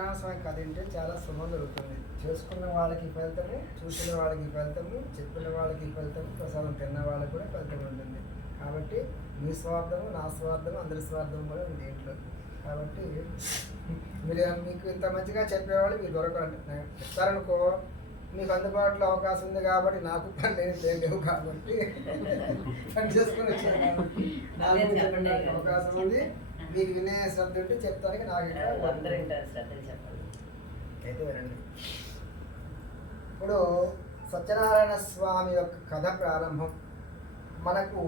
సత్యనారాయణ స్వామి కథ చాలా శుభం దొరుకుతుంది. చేసుకున్న వాళ్ళకి ఫలితము చూసిన వాళ్ళకి ఫలితము చెప్పిన వాళ్ళకి ఫలితము ప్రసాదం తిన్న వాళ్ళకి కూడా ఫలితం ఉంటుంది. కాబట్టి మీ స్వార్థము నా స్వార్థము అందరి స్వార్థం కూడా ఉంది ఇంట్లో. కాబట్టి మీరు మీకు ఇంత మంచిగా చెప్పేవాళ్ళు మీరు దొరకరండి నేను చెప్తారనుకో మీకు అందుబాటులో అవకాశం ఉంది కాబట్టి నాకు పని లేదు లేవు కాబట్టి పని చేసుకుని వచ్చాను. అవకాశం ఉంది. మీకు వినే శ్రద్ధ ఉంటే చెప్తానికి నాకు అందరూ వింటారు శ్రద్ధగా చెప్పండి అయితే వినండి. ఇప్పుడు సత్యనారాయణ స్వామి యొక్క కథ ప్రారంభం. మనకు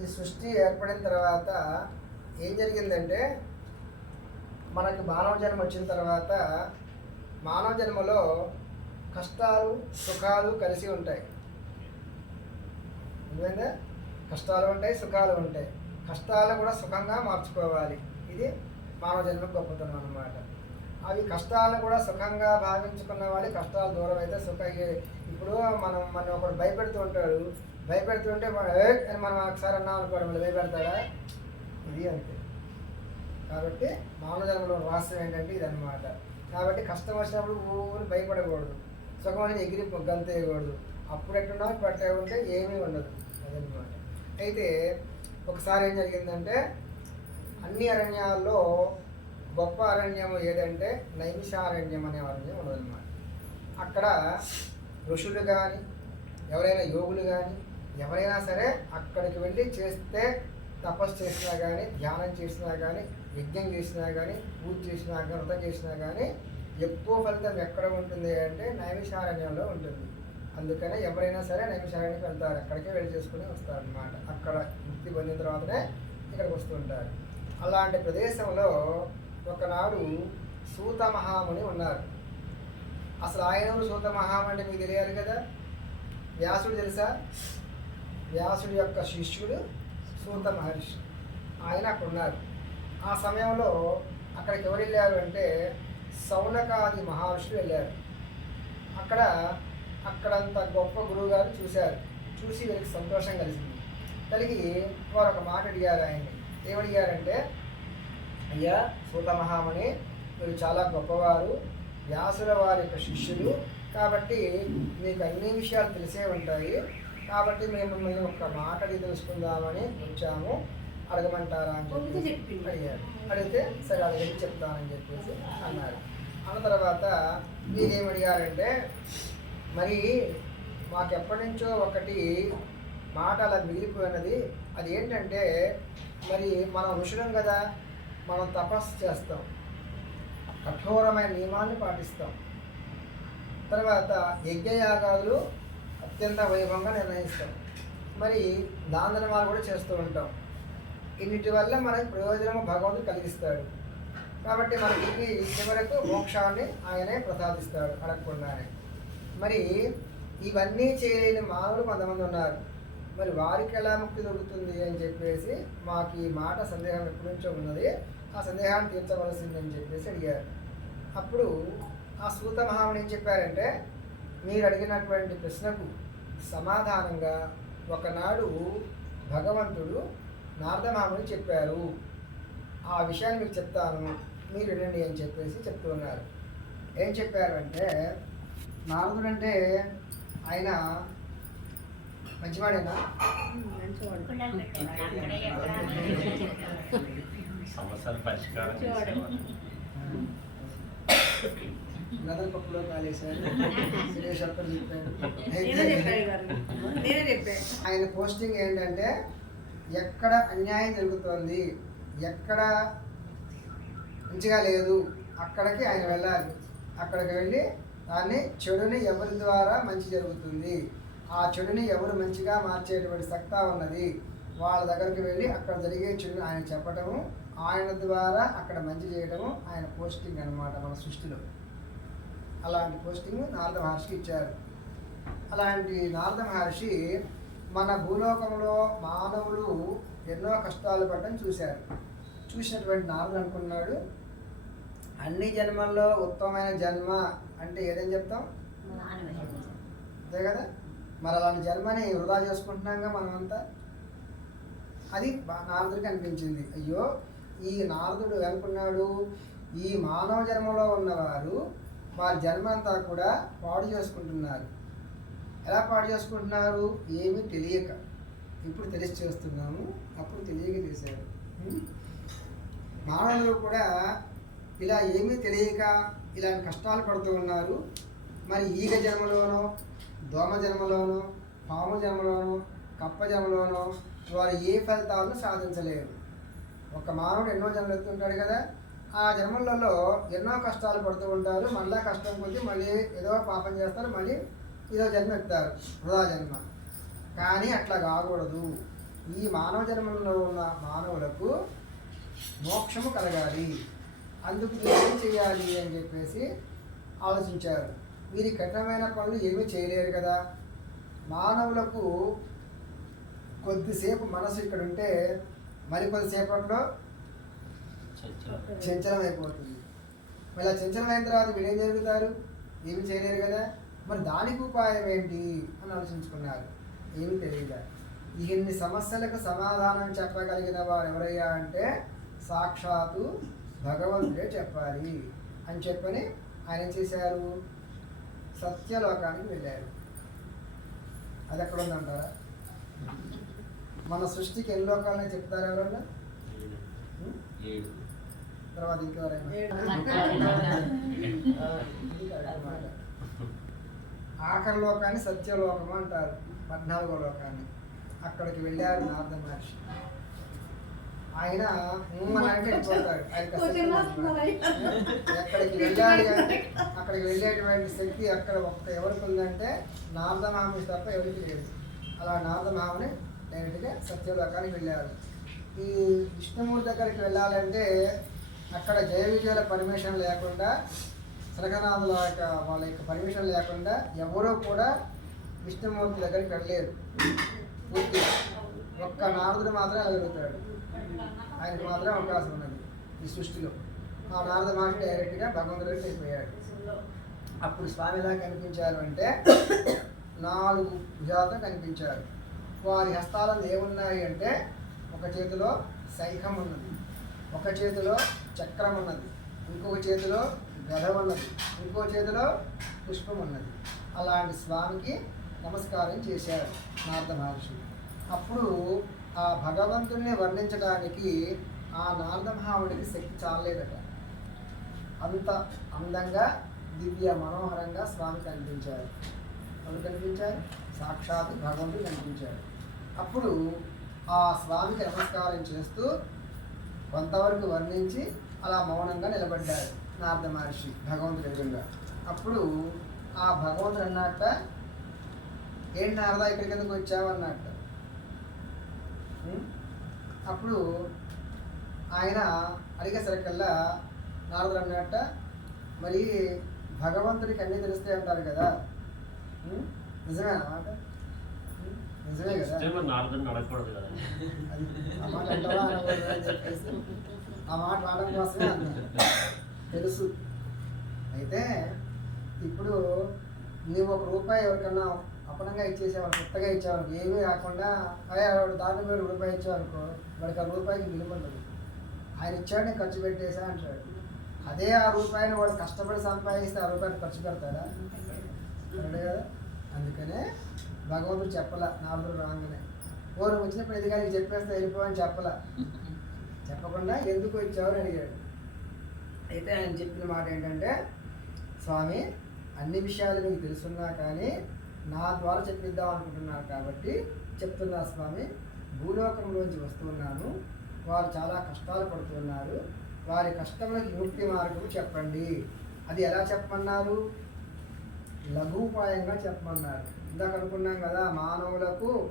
ఈ సృష్టి ఏర్పడిన తర్వాత ఏం జరిగిందంటే మనకు మానవ జన్మ వచ్చిన తర్వాత మానవ జన్మలో కష్టాలు సుఖాలు కలిసి ఉంటాయి. ఏమైందా? కష్టాలు ఉంటాయి సుఖాలు ఉంటాయి. కష్టాలను కూడా సుఖంగా మార్చుకోవాలి. ఇది మానవ జన్మ గొప్పతనం అన్నమాట. అవి కష్టాలను కూడా సుఖంగా భావించుకున్న వాళ్ళు కష్టాలు దూరం అయితే సుఖంగా ఇప్పుడు మనం మనం ఒకడు భయపెడుతూ ఉంటాడు. భయపెడుతుంటే మనం అని మనం ఒకసారి అన్నాం అనుకోవడం మళ్ళీ భయపెడతాడా? ఇది అంతే. కాబట్టి మానవ జన్మలో రహస్యం ఏంటంటే ఇదన్నమాట. కాబట్టి కష్టం వచ్చినప్పుడు ఊరు భయపడకూడదు. సుఖం అనేది ఎగిరి గంతేయకూడదు. అప్పుడు ఎట్టున్నా పట్టే ఉంటే ఏమీ ఉండదు. అదనమాట అయితే ఒకసారి ఏం జరిగిందంటే అన్ని అరణ్యాల్లో గొప్ప అరణ్యం ఏదంటే నైమిషారణ్యం అనే అరణ్యం ఉండదన్నమాట అక్కడ ఋషులు కానీ ఎవరైనా యోగులు కానీ ఎవరైనా సరే అక్కడికి వెళ్ళి చేస్తే తపస్సు చేసినా కానీ ధ్యానం చేసినా కానీ యజ్ఞం చేసినా కానీ పూజ చేసినా కానీ వ్రతం చేసినా కానీ ఎక్కువ ఫలితం ఎక్కడ ఉంటుంది అంటే నైమిషారణ్యంలో ఉంటుంది. అందుకనే ఎవరైనా సరే నైమిషారణ్యం వెళ్తారు. అక్కడికే వెళ్ళి చేసుకుని వస్తారు అనమాట అక్కడ ముక్తి పొందిన తర్వాతనే ఇక్కడికి వస్తుంటారు అలాంటి ప్రదేశంలో ఒకనాడు సూత మహాముని ఉన్నారు. అసలు ఆయన సూత మహాము అంటే మీకు తెలియాలి కదా? వ్యాసుడు తెలుసా? వ్యాసుడి యొక్క శిష్యుడు సూత మహర్షి. ఆయన అక్కడ ఉన్నారు. ఆ సమయంలో అక్కడికి ఎవరు వెళ్ళారు అంటే సౌనకాది మహర్షులు వెళ్ళారు. అక్కడ అక్కడంత గొప్ప గురువు గారు చూశారు. చూసి వీరికి సంతోషం కలిసింది. కలిగి వారు ఒక మాట అడిగారు ఆయన్ని. ఏమడిగారంటే అయ్యా సూత మహాముని మీరు చాలా గొప్పవారు వ్యాసుల వారి యొక్క శిష్యులు. కాబట్టి మీకు అన్ని విషయాలు తెలిసే ఉంటాయి. కాబట్టి మేము మిమ్మల్ని ఒక మాట అడిగి తెలుసుకుందామని వచ్చాము. అడగమంటారా అని చెప్పి అడిగారు. అడిగితే సరే అడిగి చెప్తానని చెప్పేసి అన్నారు. అన్న తర్వాత మీరేం అడిగారంటే మరి మాకు ఎప్పటి నుంచో ఒకటి మాట అలా మిగిలిపోయినది. అది ఏంటంటే మరి మనం ఋషులం కదా మనం తపస్సు చేస్తాం. కఠోరమైన నియమాన్ని పాటిస్తాం. తర్వాత యజ్ఞయాగాదులు అత్యంత వైభవంగా నిర్ణయిస్తాం. మరి దాన కూడా చేస్తూ ఉంటాం. ఇన్నిటి వల్ల మనకి ప్రయోజనము భగవంతుడు కలిగిస్తాడు. కాబట్టి మనకి చివరకు మోక్షాన్ని ఆయనే ప్రసాదిస్తాడు అడగకుండానే. మరి ఇవన్నీ చేయలేని మానవులు కొంతమంది ఉన్నారు. మరి వారికి ఎలా ముక్తి దొరుకుతుంది అని చెప్పేసి మాకు ఈ మాట సందేహం ఎప్పటి నుంచో ఉన్నది. ఆ సందేహాన్ని తీర్చవలసిందని చెప్పేసి అడిగారు. అప్పుడు ఆ సూత మహాముని ఏం చెప్పారంటే మీరు అడిగినటువంటి ప్రశ్నకు సమాధానంగా ఒకనాడు భగవంతుడు నారదమాముని చెప్పారు. ఆ విషయాన్ని మీకు చెప్తాను. మీరు వినండి అని చెప్పేసి చెప్తున్నారు ఏం చెప్పారంటే నారదుడు అంటే ఆయన మంచివాడేనా? నగర పప్పులో కాలేశారు. సురేష్ చెప్పాడు. ఆయన పోస్టింగ్ ఏంటంటే ఎక్కడ అన్యాయం జరుగుతోంది ఎక్కడ మంచిగా లేదు అక్కడికి ఆయన వెళ్ళాలి. అక్కడికి వెళ్ళి దాన్ని చెడుని ఎవరి ద్వారా మంచి జరుగుతుంది? ఆ చెడుని ఎవరు మంచిగా మార్చేటువంటి సత్తా ఉన్నది? వాళ్ళ దగ్గరికి వెళ్ళి అక్కడ జరిగే చెడుని ఆయన చెప్పటము ఆయన ద్వారా అక్కడ మంచి చేయడము ఆయన పోస్టింగ్ అన్నమాట మన సృష్టిలో. అలాంటి పోస్టింగ్ నారద మహర్షికి ఇచ్చారు. అలాంటి నారద మహర్షి మన భూలోకంలో మానవులు ఎన్నో కష్టాలు పడడం చూశారు. చూసినటువంటి నారదుడు అనుకున్నాడు అన్ని జన్మల్లో ఉత్తమమైన జన్మ అంటే ఏదని చెప్తాం? అంతే కదా? మరి అలాంటి జన్మని వృధా చేసుకుంటున్నాంగా మనమంతా. అది నారదుడికి అనిపించింది. అయ్యో ఈ నారదుడు అనుకున్నాడు ఈ మానవ జన్మలో ఉన్నవారు వారి జన్మ అంతా కూడా పాడు చేసుకుంటున్నారు. ఎలా పాడు చేసుకుంటున్నారు? ఏమీ తెలియక. ఇప్పుడు తెలిసి చేస్తున్నాము అప్పుడు తెలియక చేశారు? మానవులు కూడా ఇలా ఏమీ తెలియక ఇలాంటి కష్టాలు పడుతూ ఉన్నారు. మరి ఈగ జన్మలోనో దోమ జన్మలోనో పాము జన్మలోనో కప్ప జన్మలోనో వారు ఏ ఫలితాలను సాధించలేరు. ఒక మానవుడు ఎన్నో జన్మలు ఎత్తుంటాడు కదా ఆ జన్మలలో ఎన్నో కష్టాలు పడుతూ ఉంటారు. మళ్ళీ కష్టం కొద్ది మళ్ళీ ఏదో పాపం చేస్తారు మళ్ళీ ఏదో జన్మ ఎత్తారు. వృధా జన్మ. కానీ అట్లా కాకూడదు. ఈ మానవ జన్మలో ఉన్న మానవులకు మోక్షము కలగాలి. అందుకు ఏం చేయాలి అని చెప్పేసి ఆలోచించారు. వీరి కఠినమైన పనులు ఏమీ చేయలేరు కదా. మానవులకు కొద్దిసేపు మనసు ఇక్కడ ఉంటే మరి కొద్దిసేపట్లో చంచలం అయిపోతుంది. మళ్ళీ ఆ చంచలం అయిన తర్వాత వీడు ఏం జరుగుతారు? ఏమి చేయలేరు కదా. మరి దానికి ఉపాయం ఏంటి అని ఆలోచించుకున్నారు. ఏమి తెలియదు ఇన్ని సమస్యలకు సమాధానం చెప్పగలిగిన వారు ఎవరయ్యా అంటే సాక్షాత్తు భగవంతుడే చెప్పాలి అని చెప్పని ఆయన ఏం చేశారు? సత్యలోకానికి వెళ్ళారు. అది ఎక్కడ ఉందంటారా? మన సృష్టికి ఎన్ని లోకాలని చెప్తారు ఎవరన్నా? తర్వాత ఇంకెవరైనా. ఆఖరి లోకాన్ని సత్యలోకం అంటారు. పద్నాలుగో లోకాన్ని. అక్కడికి వెళ్ళారు నారద మహర్షి. ఆయన ఎక్కడికి వెళ్ళాలి అంటే అక్కడికి వెళ్ళేటువంటి శక్తి అక్కడ ఒక్క ఎవరికి ఉందంటే నారద మహాముని తప్ప ఎవరికి లేదు. అలా నారద మహాముని డైరెక్ట్గా సత్యలోకానికి వెళ్ళారు. ఈ విష్ణుమూర్తి దగ్గరికి వెళ్ళాలంటే అక్కడ జయ విజయాల పర్మిషన్ లేకుండా సనకనాథుల యొక్క వాళ్ళ యొక్క పర్మిషన్ లేకుండా ఎవరూ కూడా విష్ణుమూర్తి దగ్గరికి వెళ్ళలేరు. పూర్తిగా. ఒక్క నారదుడు మాత్రమే వెళ్ళగలుగుతాడు ఆయనకు మాత్రమే అవకాశం ఉన్నది ఈ సృష్టిలో. ఆ నారద మహర్షి డైరెక్ట్గా భగవంతుడికి దగ్గరికి వెళ్ళిపోయాడు. అప్పుడు స్వామి ఎలా కనిపించారు అంటే నాలుగు భుజాలతో కనిపించారు. వారి హస్తాలలో ఏమున్నాయి అంటే ఒక చేతిలో శంఖం ఉన్నది ఒక చేతిలో చక్రం ఉన్నది ఇంకొక చేతిలో గద ఉన్నది ఇంకో చేతిలో పుష్పం ఉన్నది. అలాంటి స్వామికి నమస్కారం చేశారు నారద మహర్షి. అప్పుడు ఆ భగవంతుడిని వర్ణించడానికి ఆ నారద శక్తి చాలేదట అంత అందంగా దివ్య మనోహరంగా స్వామి కనిపించారు. ఎవరు కనిపించారు? సాక్షాత్ భగవంతుడు కనిపించాడు. అప్పుడు ఆ స్వామికి నమస్కారం చేస్తూ కొంతవరకు వర్ణించి అలా మౌనంగా నిలబడ్డారు నారద మహర్షి భగవంతుడు ఎదురుగా. అప్పుడు ఆ భగవంతుడు అన్నట్ట ఏంటి నారద ఇక్కడికి ఎందుకు వచ్చావు? అప్పుడు ఆయన అడిగేసరికల్లా నారదుడు అన్నట్ట మరి భగవంతుడికి అన్నీ తెలుస్తాయి అంటారు కదా? నిజమేనా మాట? నిజమే కదా. ఆ మాట అంటావా అనకూడదా అని చెప్పేసి ఆ మాట రావడం కోసమే తెలుసు. అయితే ఇప్పుడు నువ్వు ఒక రూపాయి ఎవరికన్నా అపనంగా ఇచ్చేసేవాడు కొత్తగా ఇచ్చేవాళ్ళు. ఏమీ కాకుండా అయ్యా వాడు దాని మీద రూపాయి ఇచ్చావు వాడికి ఆ రూపాయికి విలువ ఉండదు. ఆయన ఇచ్చాడు నేను ఖర్చు పెట్టేసా అంటాడు. అదే ఆ రూపాయిని వాడు కష్టపడి సంపాదిస్తే ఆ రూపాయిని ఖర్చు పెడతాడా? అన్నాడు కదా? అందుకనే భగవంతుడు చెప్పలా నాలుగు రాగానే. ఓరు వచ్చినప్పుడు ఇది కానీ చెప్పేస్తే వెళ్ళిపోవని చెప్పలా. చెప్పకుండా ఎందుకు వచ్చావు అని అడిగాడు. అయితే ఆయన చెప్పిన మాట ఏంటంటే స్వామి అన్ని విషయాలు మీకు తెలుసున్నా కానీ నా ద్వారా చెప్పిద్దాం అనుకుంటున్నారు కాబట్టి చెప్తున్నా స్వామి. భూలోకంలోంచి వస్తున్నాను. వారు చాలా కష్టాలు పడుతున్నారు. వారి కష్టములకు విముక్తి మార్గం చెప్పండి. అది ఎలా చెప్పమన్నారు? లఘుపాయంగా చెప్పమన్నారు. ఇందాక అనుకున్నాం కదా మానవులకు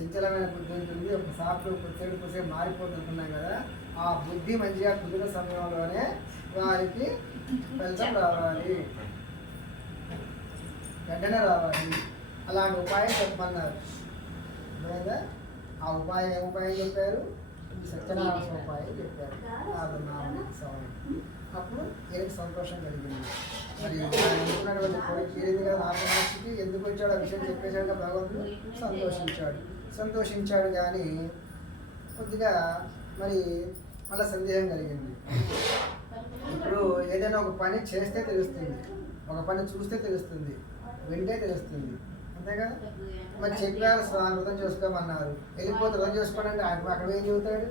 చంచలమైన బుద్ధి ఉంటుంది. ఒకసారి కొద్దిసేపు కొద్దిసేపు మారిపోతుంటున్నాం కదా ఆ బుద్ధి మంచిగా కుదిరిన సమయంలోనే వారికి ఫలితం రావాలి. వెంటనే రావాలి. అలాంటి ఉపాయం చెప్పమన్నారు. లేదా ఆ ఉపాయం ఏ ఉపాయం చెప్పారు? ఈ సత్యనారాయణ ఉపాయం చెప్పారు. నారదనారాయణ స్వామి. అప్పుడు ఈయనకి సంతోషం కలిగింది. మరి ఆయన అనుకున్నటువంటి కోరిక తీరింది కదా ఎందుకు వచ్చాడు? ఆ విషయం చెప్పేశాడు భగవంతుడు. సంతోషించాడు. సంతోషించాడు కానీ కొద్దిగా మరి మళ్ళీ సందేహం కలిగింది. ఇప్పుడు ఏదైనా ఒక పని చేస్తే తెలుస్తుంది. ఒక పని చూస్తే తెలుస్తుంది. వింటే తెలుస్తుంది. అంతే కదా? మరి చెప్పారు వ్రతం చేసుకోమన్నారు. వెళ్ళిపోతే వ్రతం చేసుకోండి అంటే అక్కడ ఏం చెబుతాడు?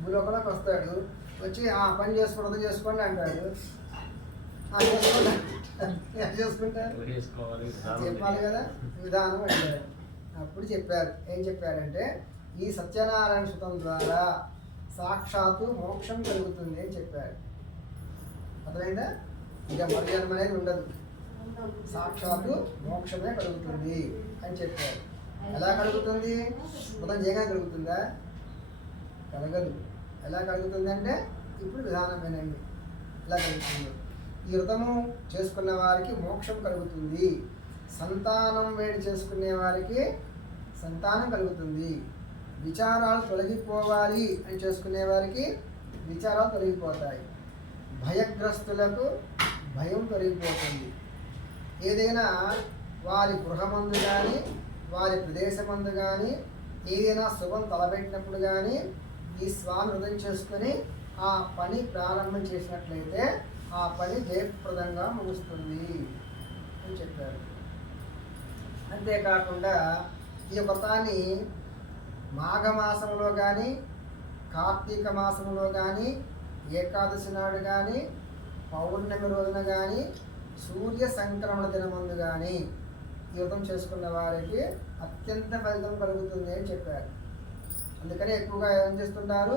భూలోకంలోకి వస్తాడు. వచ్చి ఆ పని చేసుకోండి వ్రతం చేసుకోండి అంటాడు. చేసుకుంటారు? చెప్పాలి కదా? విధానం అంటారు అప్పుడు చెప్పారు. ఏం చెప్పారంటే ఈ సత్యనారాయణ సుతం ద్వారా సాక్షాత్తు మోక్షం కలుగుతుంది అని చెప్పారు. అర్థమైందా? ఇక మరి జన్మ అనేది ఉండదు. సాక్షాత్తు మోక్షమే కలుగుతుంది అని చెప్పారు. ఎలా కలుగుతుంది? మొత్తం చేయగా కలుగుతుందా? కలగదు. ఎలా కలుగుతుంది అంటే ఇప్పుడు విధానం వినండి ఎలా కలుగుతుంది. ఈ వ్రతము చేసుకున్న వారికి మోక్షం కలుగుతుంది. సంతానం వేడి చేసుకునే వారికి సంతానం కలుగుతుంది. విచారాలు తొలగిపోవాలి అని చేసుకునే వారికి విచారాలు తొలగిపోతాయి. భయగ్రస్తులకు భయం తొలగిపోతుంది. ఏదైనా వారి గృహమందు కానీ వారి ప్రదేశమందు కానీ ఏదైనా శుభం తలపెట్టినప్పుడు కానీ ఈ స్వామి హృదయం చేసుకొని ఆ పని ప్రారంభం చేసినట్లయితే ఆ పని జయప్రదంగా ముగుస్తుంది అని చెప్పారు. అంతేకాకుండా ఈ వ్రతాన్ని మాఘమాసంలో కానీ కార్తీక మాసంలో కానీ ఏకాదశి నాడు కానీ పౌర్ణమి రోజున కానీ సూర్య సంక్రమణ దినమందు కానీ ఈ చేసుకున్న వారికి అత్యంత ఫలితం కలుగుతుంది అని చెప్పారు. అందుకని ఎక్కువగా ఏం చేస్తుంటారు?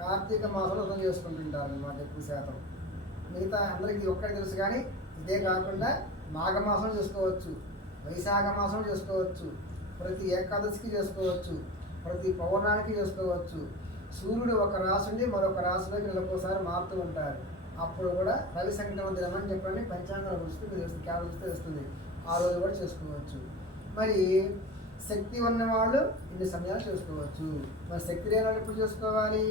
కార్తీక మాసంలో వ్రతం చేసుకుంటుంటారు అనమాట ఎక్కువ శాతం. మిగతా అందరికీ ఒక్కటి తెలుసు కానీ ఇదే కాకుండా మాఘమాసం చేసుకోవచ్చు వైశాఖ మాసం చేసుకోవచ్చు ప్రతి ఏకాదశికి చేసుకోవచ్చు ప్రతి పౌర్ణానికి చేసుకోవచ్చు. సూర్యుడు ఒక రాశి నుండి మరొక రాశిలోకి నెలకోసారి మారుతూ ఉంటారు. అప్పుడు కూడా రవి సంక్రమణ దినం అని చెప్పండి పంచాంగాలు వస్తుంది తెలుస్తుంది క్యాలరీ వస్తే తెలుస్తుంది ఆ రోజు కూడా చేసుకోవచ్చు. మరి శక్తి ఉన్నవాళ్ళు ఇన్ని సమయాలు చేసుకోవచ్చు. మరి శక్తి లేని ఎప్పుడు చేసుకోవాలి?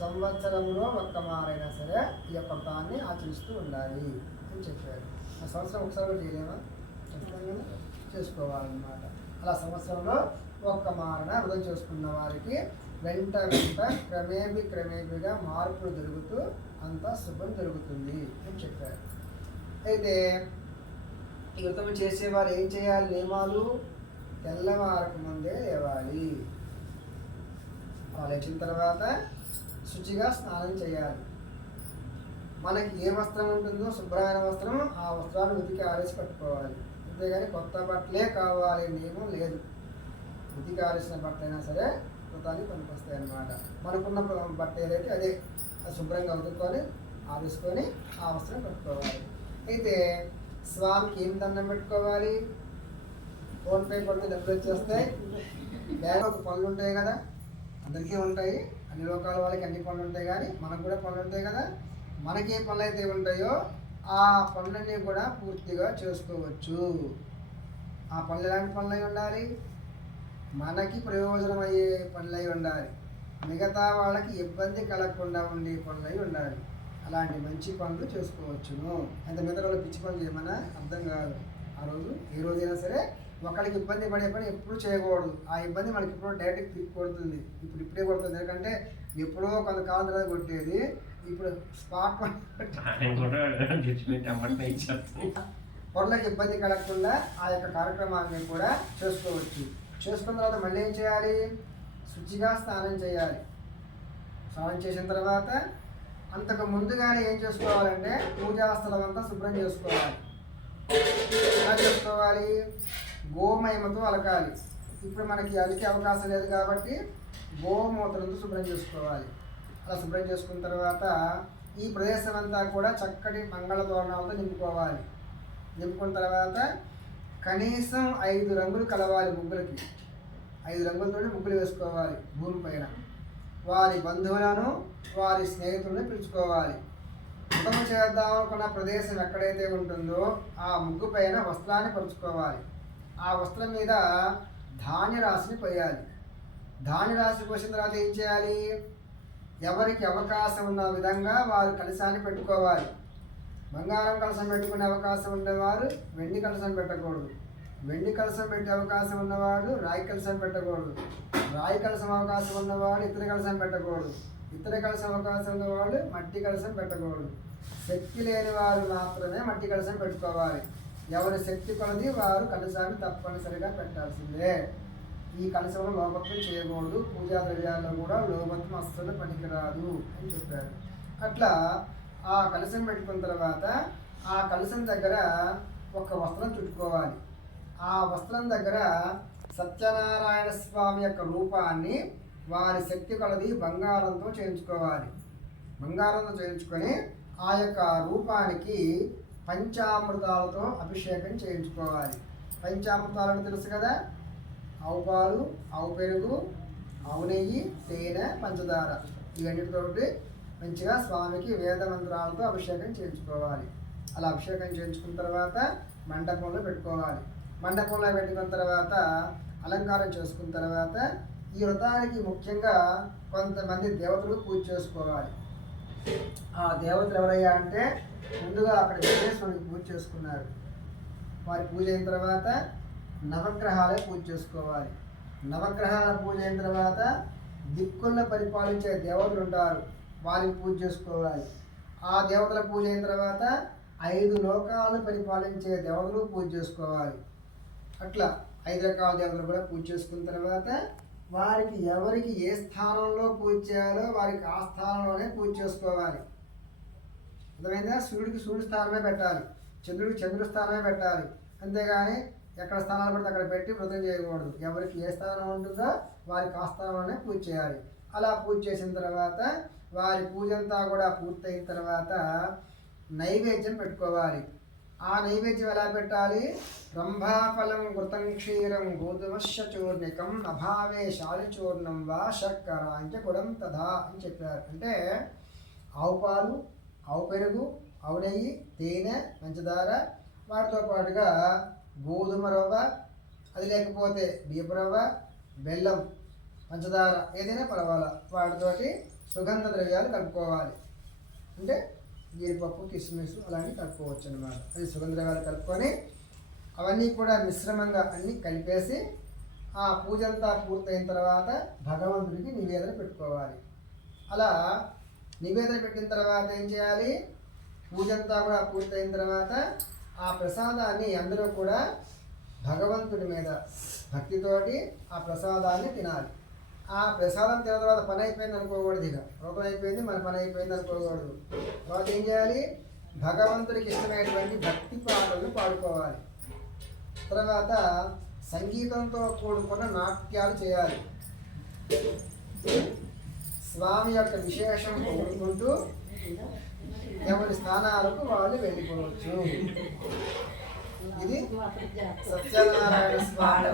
సంవత్సరంలో ఒక్క మారైనా సరే ఈ యొక్క వ్రతాన్ని ఆచరిస్తూ ఉండాలి అని చెప్పారు. ఆ సంవత్సరం ఒకసారి కూడా చేయలేమా? ఖచ్చితంగా చేసుకోవాలన్నమాట. అలా సంవత్సరంలో ఒక్క మారణ వృధం చేసుకున్న వారికి వెంట వెంట క్రమేపీ క్రమేపీగా మార్పులు జరుగుతూ అంతా శుభం జరుగుతుంది అని చెప్పారు. అయితే ఈ వ్రతం చేసేవారు ఏం చేయాలి? నియమాలు తెల్లవారకు ముందే లేవాలి. లేచిన తర్వాత శుచిగా స్నానం చేయాలి. మనకి ఏ వస్త్రం ఉంటుందో శుభ్రమైన వస్త్రం ఆ వస్త్రాన్ని ఉతికి ఆరేసి పట్టుకోవాలి అంతేగాని కొత్త బట్టలే కావాలి నియమం లేదు. ఉతికి ఆరేసిన బట్ట అయినా సరే వ్రతానికి పనికొస్తాయి అన్నమాట మనకున్న బట్ట ఏదైతే అదే శుభ్రంగా ఉతుక్కొని ఆరేసుకొని ఆ వస్త్రం కట్టుకోవాలి. అయితే స్వామికి ఏం దండం పెట్టుకోవాలి? ఫోన్పే కొడితే డబ్బులు వచ్చేస్తాయి. వేరే ఒక పనులు ఉంటాయి కదా అందరికీ ఉంటాయి. అన్ని లోకాల వాళ్ళకి అన్ని పనులు ఉంటాయి కానీ మనకు కూడా పనులు ఉంటాయి కదా. మనకి ఏ పనులు అయితే ఉంటాయో ఆ పనులన్నీ కూడా పూర్తిగా చేసుకోవచ్చు. ఆ పనులు ఎలాంటి పనులు అయి ఉండాలి? మనకి ప్రయోజనం అయ్యే పనులు అయి ఉండాలి. మిగతా వాళ్ళకి ఇబ్బంది కలగకుండా ఉండే పనులు ఉండాలి. అలాంటి మంచి పనులు చేసుకోవచ్చును. అంత మిగతా వాళ్ళు పిచ్చి పనులు చేయమన్నా అర్థం కాదు. ఆ రోజు ఏ రోజైనా సరే ఒకరికి ఇబ్బంది పడే పని ఎప్పుడు చేయకూడదు. ఆ ఇబ్బంది మనకి ఇప్పుడు డైరెక్ట్ కొడుతుంది. ఇప్పుడు ఇప్పుడే కొడుతుంది. ఎందుకంటే ఎప్పుడో కొంతకాలం తర్వాత కొట్టేది. ఇప్పుడు స్పాట్ పొరలకు ఇబ్బంది కలగకుండా ఆ యొక్క కార్యక్రమాన్ని కూడా చేసుకోవచ్చు. చేసుకున్న తర్వాత మళ్ళీ ఏం చేయాలి? శుచిగా స్నానం చేయాలి. స్నానం చేసిన తర్వాత అంతకు ముందుగానే ఏం చేసుకోవాలంటే పూజా స్థలం అంతా శుభ్రం చేసుకోవాలి. ఎలా చేసుకోవాలి? గోమయమతో అలకాలి. ఇప్పుడు మనకి అలికే అవకాశం లేదు కాబట్టి గోమూత్రంతో శుభ్రం చేసుకోవాలి. అలా శుభ్రం చేసుకున్న తర్వాత ఈ ప్రదేశం అంతా కూడా చక్కటి మంగళ తోరణాలతో నింపుకోవాలి. నింపుకున్న తర్వాత కనీసం ఐదు రంగులు కలవాలి ముగ్గులకి. ఐదు రంగులతోనే ముగ్గులు వేసుకోవాలి. భూమి పైన. వారి బంధువులను వారి స్నేహితులను పిలుచుకోవాలి. ముఖము చేద్దాం అనుకున్న ప్రదేశం ఎక్కడైతే ఉంటుందో ఆ ముగ్గు పైన వస్త్రాన్ని పరుచుకోవాలి ఆ వస్త్రం మీద ధాన్య రాశిని పోయాలి. ధాన్య రాశి పోసిన తర్వాత ఏం చేయాలి? ఎవరికి అవకాశం ఉన్న విధంగా వారు కలశాన్ని పెట్టుకోవాలి. బంగారం కలసం పెట్టుకునే అవకాశం ఉండేవారు వెండి కలసం పెట్టకూడదు. వెండి కలసం పెట్టే అవకాశం ఉన్నవాడు రాయి కలసం పెట్టకూడదు. రాయి కలసం అవకాశం ఉన్నవాడు ఇతర కలసం పెట్టకూడదు. ఇతర కలసం అవకాశం ఉన్నవాడు మట్టి కలసం పెట్టకూడదు. శక్తి లేని వారు మాత్రమే మట్టి కలశం పెట్టుకోవాలి. ఎవరి శక్తి కొలది వారు కలసాన్ని తప్పనిసరిగా పెట్టాల్సిందే. ఈ కలశంలో లోపత్వం చేయకూడదు. పూజా ద్రవ్యాల్లో కూడా లోపత్వం అస్సలు పనికిరాదు అని చెప్పారు. అట్లా ఆ కలసం పెట్టుకున్న తర్వాత ఆ కలసం దగ్గర ఒక వస్త్రం చుట్టుకోవాలి. ఆ వస్త్రం దగ్గర సత్యనారాయణ స్వామి యొక్క రూపాన్ని వారి శక్తి కలది బంగారంతో చేయించుకోవాలి. బంగారంతో చేయించుకొని ఆ యొక్క రూపానికి పంచామృతాలతో అభిషేకం చేయించుకోవాలి. పంచామృతాలను తెలుసు కదా? ఆవు పాలు ఆవు పెరుగు ఆవు నెయ్యి తేనె పంచదార. ఇవన్నిటితోటి మంచిగా స్వామికి వేద మంత్రాలతో అభిషేకం చేయించుకోవాలి. అలా అభిషేకం చేయించుకున్న తర్వాత మండపంలో పెట్టుకోవాలి. మండపంలో పెట్టుకున్న తర్వాత అలంకారం చేసుకున్న తర్వాత ఈ వ్రతానికి ముఖ్యంగా కొంతమంది దేవతలు పూజ చేసుకోవాలి. ఆ దేవతలు ఎవరయ్యా అంటే ముందుగా అక్కడ విఘ్నేశ్వరుడికి పూజ చేసుకున్నారు. వారి పూజ అయిన తర్వాత నవగ్రహాలే పూజ చేసుకోవాలి. నవగ్రహాల పూజ అయిన తర్వాత దిక్కులను పరిపాలించే దేవతలు ఉంటారు. వారికి పూజ చేసుకోవాలి. ఆ దేవతల పూజ అయిన తర్వాత ఐదు లోకాలను పరిపాలించే దేవతలు పూజ చేసుకోవాలి. అట్లా ఐదు రకాల దేవతలు కూడా పూజ చేసుకున్న తర్వాత వారికి ఎవరికి ఏ స్థానంలో పూజ చేయాలో వారికి ఆ స్థానంలోనే పూజ చేసుకోవాలి. అర్థమైందా? సూర్యుడికి సూర్యుడి స్థానమే పెట్టాలి. చంద్రుడికి చంద్రుడి స్థానమే పెట్టాలి. అంతేగాని ఎక్కడ స్థానాలు పడితే అక్కడ పెట్టి వ్రతం చేయకూడదు. ఎవరికి ఏ స్థానం ఉంటుందో వారికి ఆ స్థానంలోనే పూజ చేయాలి. అలా పూజ చేసిన తర్వాత వారి పూజ అంతా కూడా పూర్తయిన తర్వాత నైవేద్యం పెట్టుకోవాలి. ఆ నైవేద్యం ఎలా పెట్టాలి? రంభాఫలం ఘృతం క్షీరం గోధుమశ్య చూర్ణికం అభావే శాలిచూర్ణం వా శర్కర అంచె కుడం అని చెప్పారు. అంటే ఆవు పాలు ఆవు పెరుగు ఆవు నెయ్యి తేనె పంచదార వాటితో పాటుగా గోధుమ రవ్వ అది లేకపోతే బియ్యపు రవ్వ బెల్లం పంచదార ఏదైనా పర్వాలా? వాటితోటి సుగంధ ద్రవ్యాలు కలుపుకోవాలి. అంటే జీడిపప్పు కిస్మిస్ అలాంటివి కలుపుకోవచ్చు అనమాట అది సుగంధ ద్రవ్యాలు కలుపుకొని అవన్నీ కూడా మిశ్రమంగా అన్నీ కలిపేసి ఆ పూజ అంతా పూర్తయిన తర్వాత భగవంతుడికి నివేదన పెట్టుకోవాలి. అలా నివేదన పెట్టిన తర్వాత ఏం చేయాలి? పూజ అంతా కూడా పూర్తయిన తర్వాత ఆ ప్రసాదాన్ని అందరూ కూడా భగవంతుడి మీద భక్తితోటి ఆ ప్రసాదాన్ని తినాలి. ఆ ప్రసాదం తిన్న తర్వాత పని అయిపోయింది అనుకోకూడదు ఇక. వ్రతం అయిపోయింది మన పని అయిపోయింది అనుకోకూడదు. తర్వాత ఏం చేయాలి? భగవంతుడికి ఇష్టమైనటువంటి భక్తి పాటలను పాడుకోవాలి. తర్వాత సంగీతంతో కూడుకున్న నాట్యాలు చేయాలి. స్వామి యొక్క విశేషం కోరుకుంటూ ఎవరి స్థానాలకు వాళ్ళు వెళ్ళిపోవచ్చు. ఇది సత్యనారాయణ స్వామి.